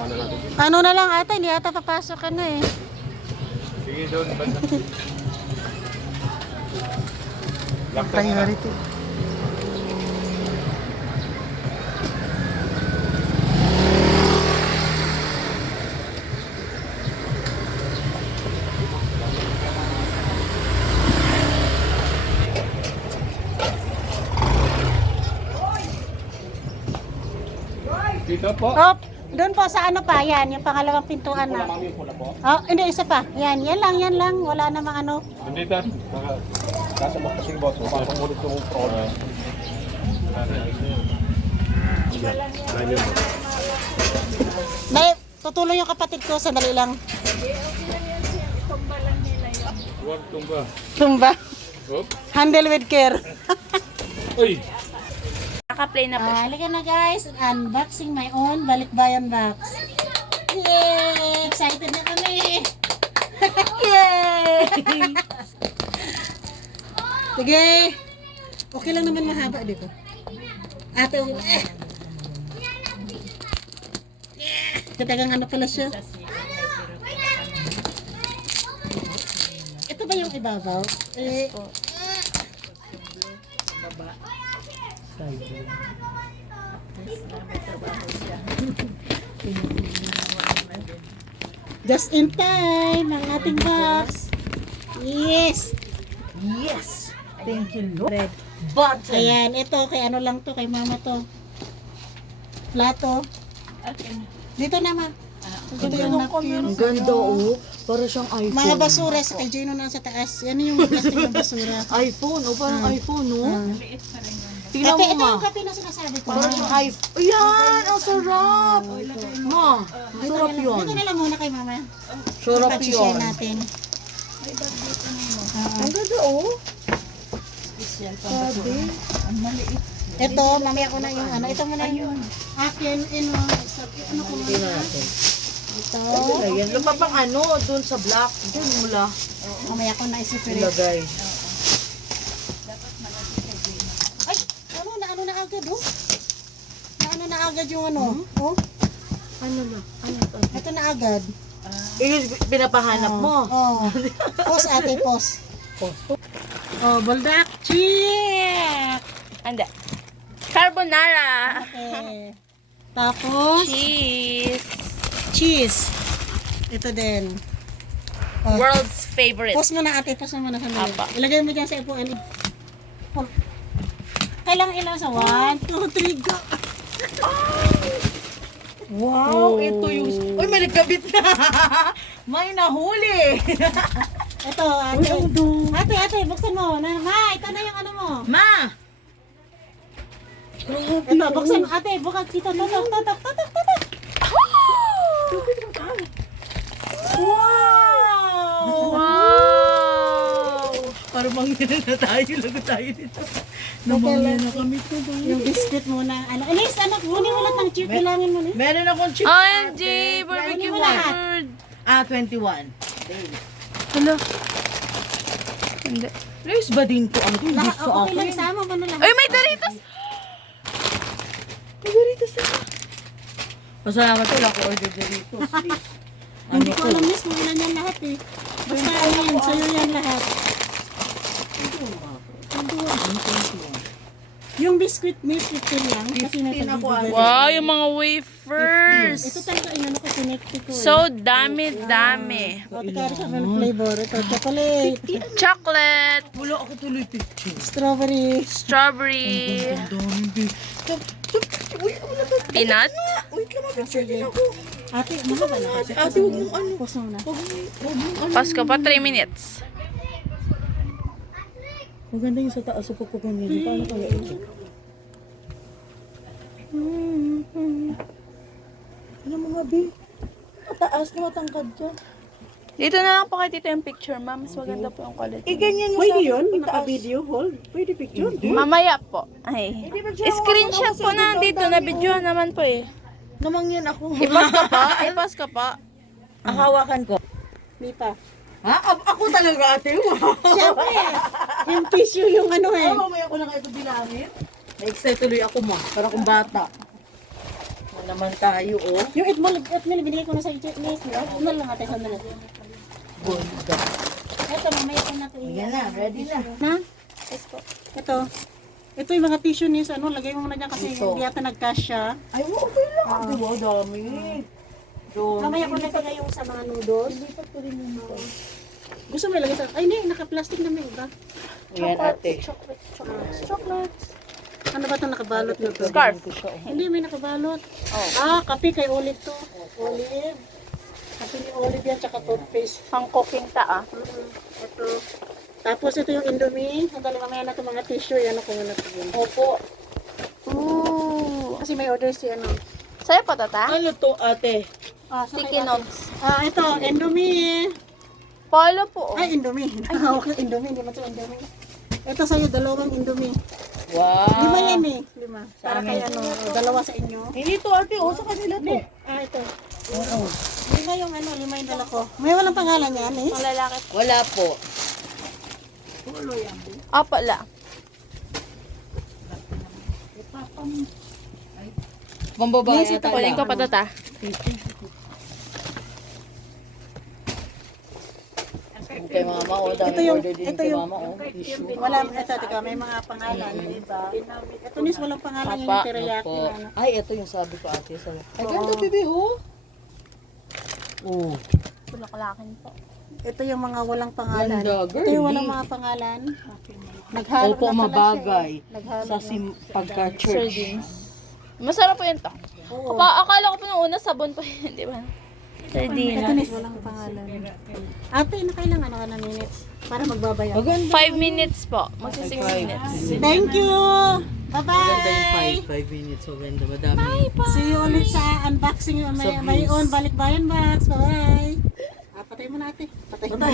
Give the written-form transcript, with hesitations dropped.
Ano na lang ata, hindi ata papasok ka na eh. Sige doon, banda. Priority. Dito po. Oh, doon po sa ano pa, yan, yung pangalawang pintuan na. Mami yung pula po. Oh, hindi, isa pa. Yan lang. Wala namang ano. Nandito. Kasabak kasi boss. Mapapamulit yung prone. May, tutulong yung kapatid ko, sandali lang. Huwag tumba. Tumba. Hop. Handle with care. Uy! Naka-play na po siya. Halika na guys, unboxing my own balikbayan box. Yay! Excited na kami! Yay! Sige! Okay lang naman mahaba dito. Ate, katagang ano pala siya. Ito ba yung ibabaw? Just in time ang ating box. Yes. Yes! Thank you, Lord. Red. Button! Ayan, ito kay ano lang to, kay mama to. Plato. Dito na ma. Dito yung napkin. Ang ganda, oh. Para siyang iPhone. Mga basura sa kay Gino na sa taas. Yan yung plastic ng basura. iPhone, oh. Parang iPhone, oh. Tingnan Kape, mo, ito ma. yung kape na sinasabi ko. Parang siyang iPhone. Ayan! Ang sarap! Ma, sarap yun. Dito na lang muna kay mama. Sarap Ipag-share yun. natin. Ang ganda, oh. Ito, mamaya ko na yung ano. Ito muna yung akin. Ano ko muna. Ito. Ayan, lumpa pang ano, dun sa black. Dun mula. Mamaya ko na isipirit. Ilagay. Ay, ano na agad oh. Ano na agad yung ano. Oh, Ano na? Ano to? ito na agad. Yung pinapahanap mo. Oh. Pause ate, pause. Oh, baldak. Check! Anda. Carbonara. Okay. Tapos, Cheese. cheese. Ito din. Oh. World's favorite. Pause mo na ate, pause mo na sandali. Apa. Ilagay mo dyan sa ipuan. Oh. Kailangan ilan sa 1, 2, 3, go! Wow, ito yung... Uy, may nagkabit na! May nahuli! Ito, ate. Ate, buksan mo. Ma, ito na yung ano mo. Ma! Ito, buksan mo. Ate, bukas dito. Tatak. Wow! Wow! Parang mangyari na tayo. Lago tayo dito. Namangyan na kami ito. Yung biscuit muna. Ano, Anis, anak, kunin mo lahat ng chip. Kailangan mo na. Meron akong chip. OMG! ate. Barbecue Ano mo lahat? flavored. 21. Hello. Hindi. Please ba din to? Ang hindi sa Okay lang, akin. sama mo na lahat. Ay, may Doritos! May Doritos na. Pasalamat ko lang ko order Doritos. Please. Hindi ko alam, miss, kung ilan yan lahat eh. Basta ano yun, sa'yo yan lahat. Yung biscuit, may 15 lang. Kasi 15 ako, napagbibigay. Wow, yung mga wafers. Ito talaga, inano ko, sinekti ko. So dami. Pati ka sa flavor. Ito, chocolate, Chocolate, Wala ako tuloy picture. strawberry. strawberry, Ang dami din. Uy, wala ba? peanut. Wait lang, picture din ako. Ate, mahaba na kasi. Ate, huwag mong ano. Pause mo na. Huwag mong ano. Pasko pa 3 minutes. Maganda yung sa taas sa pagpaganda. Paano kaya ito? Ano mga bi? Mataas na matangkad dyan. Dito na lang po kay Tito yung picture, ma'am. Mas maganda po yung quality. Ganyan mo Pwede sa yun? itaas. Naka-video hold? Pwede picture? Mamaya po. Ay. Screenshot po na dito. Na video naman po eh. Namangyan ako. I-pause ka pa. I-pause ka pa. Hawakan ko. Hindi pa. Ha? Ako talaga ate. Siyempre, yung tissue yung ano eh. Mamaya ko lang ito bilangin. Na-excite tuloy ako ma. Para kung bata. naman tayo, oh. Yung oatmeal, binigay ko na sa checklist. Oatmeal lang natin sandali. Ganda. Ito, mamaya ko na ito. Yan na, ready na. Na? Ito. Ito yung mga tissue niya. Ano, lagay mo muna dyan kasi Ito. hindi yata nag-kasya. Ay, okay lang. Di ba, dami. Mamaya ko na ito yung sa mga noodles. Gusto mo ilagay sa... Ay, hindi. Naka-plastic na may iba. Yan, ate. Chocolates. Ano ba ito nakabalot na ito? Scarf. Hindi, may nakabalot. Oh. Kape kay Olive to. Olive. Kape ni Olive yan, tsaka toothpaste. Pang cooking ta ah. Ito. Tapos ito yung Indomie. Sandali mamaya na ito mga tissue. Yan ako muna ito yun. Opo. Ooh. Kasi may order si ano. Sa'yo po, tata? Ano to, ate? Sticky notes. Ito, Indomie. Polo po. Ay, Indomie. Okay, Indomie. Hindi man ito Indomie. Ito sa'yo, dalawang Indomie. Wow. 5 yan eh. 5. Para kay ano, dalawa sa inyo. Hindi to, ate. O, sa kanila to. Ito. Oo. 5 yung ano, 5 yung dala ko. May walang pangalan yan eh. Ang lalaki. Wala po. Apa la. Pambabae Yes, ito. ata Kunin ko lang. pa, tata. Kay mama, o. Dami Ito yung- order din ito kay yung- mama, o. Tissue. Wala, ito, tika, may mga pangalan. Iba. Ito nis, walang pangalan yung Papa, teriyaki. opo. Ano. Ay, ito yung sabi ko, ate. Ay, ganda, bebe, oh. Oh. Bulaklakin po. Ito yung mga walang pangalan. Ganda, Ito yung walang girly. mga pangalan. Naghalo Opo, na pala mabagay. siya eh. Naghalo Sa na. pagka-church. Sardines. Masarap po yun to. Oo. Akala ko po nung una sabon po yun, di ba? Ito Sardinas. nis, walang pangalan. Ate, nakailangan ako na minutes para magbabayad. Maganda. 5 minutes po. Magsa 6 minutes. Thank you! Maganda yung Bye-bye! 5 minutes. Maganda, madami. See you ulit sa unboxing may own balikbayan box. Bye-bye! Patay mo na ate. Patay mo.